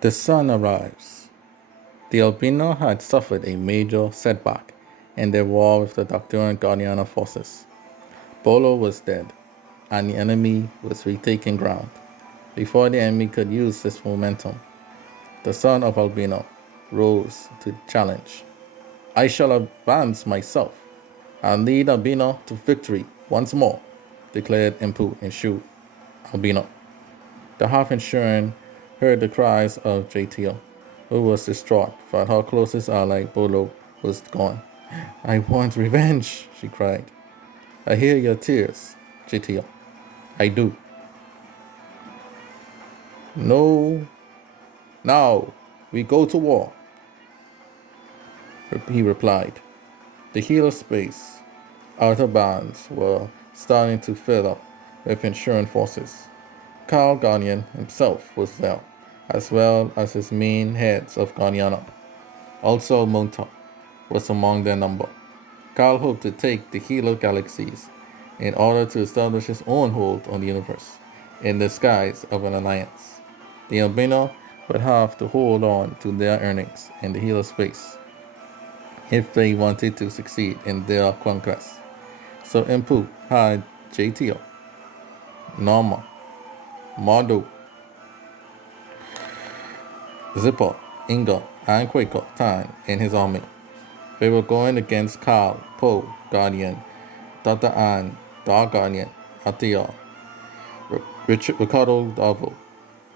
The sun arrives. The Albino had suffered a major setback in their war with the Docdoron Guardiana forces. Bolo was dead, and the enemy was retaking ground. Before the enemy could use this momentum, the son of Albino rose to the challenge. I shall advance myself and lead Albino to victory once more, declared Impu Insu Albeana. The half Insuran heard the cries of JTO, who was distraught for her closest ally, Bolo, was gone. I want revenge, she cried. I hear your tears, JTO. I do. No, now we go to war, he replied. The healer space outer bands were starting to fill up with Insuran forces. Carl Ghanaian himself was there, as well as his main heads of Guyana. Also Monta was among their number. Carl hoped to take the healer galaxies in order to establish his own hold on the universe in the skies of an alliance. The Albino would have to hold on to their earnings in the healer space if they wanted to succeed in their conquest. So Impu had JTO, Norma, Mardo, Zipper, Inga, and Quaker Tan in his army. They were going against Carl, Poe, Guardian, Dr. Ann, Dark Guardian, Atia, Ricardo Davo,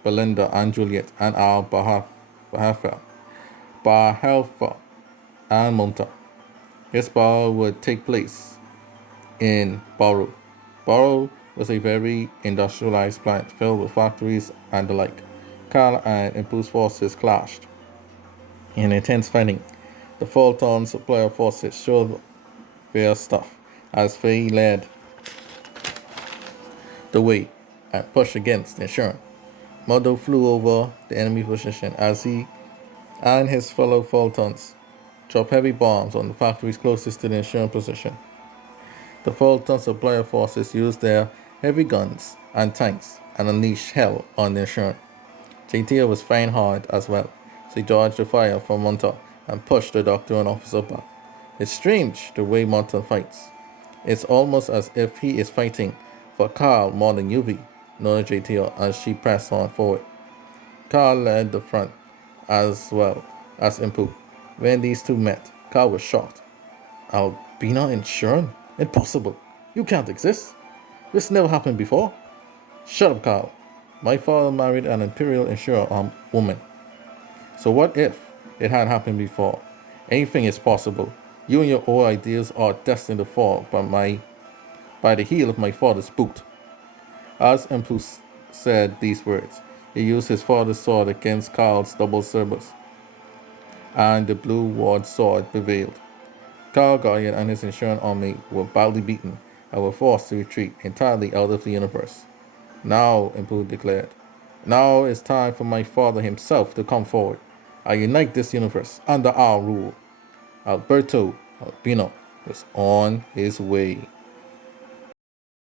Belinda and Juliet, and Al Bahafa, and Monta. His ball would take place in Baro. Baro was a very industrialized plant filled with factories and the like. Carl and Impu's forces clashed in intense fighting. The Fulton supplier forces showed their stuff as they led the way and pushed against Insuran. Murdo flew over the enemy position as he and his fellow Fultons dropped heavy bombs on the factories closest to the Insuran position. The Fulton supplier forces used their heavy guns and tanks and unleashed hell on the Insuran. JTO was fighting hard as well, so he dodged the fire from Monta and pushed the Docdoron officer back. It's strange the way Monta fights. It's almost as if he is fighting for Carl more than UV, noted JTO as she pressed on forward. Carl led the front as well as Impu. When these two met, Carl was shocked. Albina Insuran? Impossible. You can't exist. This never happened before. Shut up, Carl. My father married an imperial insurer woman. So what if it had happened before? Anything is possible. You and your old ideas are destined to fall by the heel of my father's boot. As Impu said these words, he used his father's sword against Carl's double Cerberus, and the blue ward sword prevailed. Carl Guardian and his Insuran army were badly beaten and were forced to retreat entirely out of the universe. Now, Impu declared, now it's time for my father himself to come forward. I unite this universe under our rule. Alberto Albino was on his way.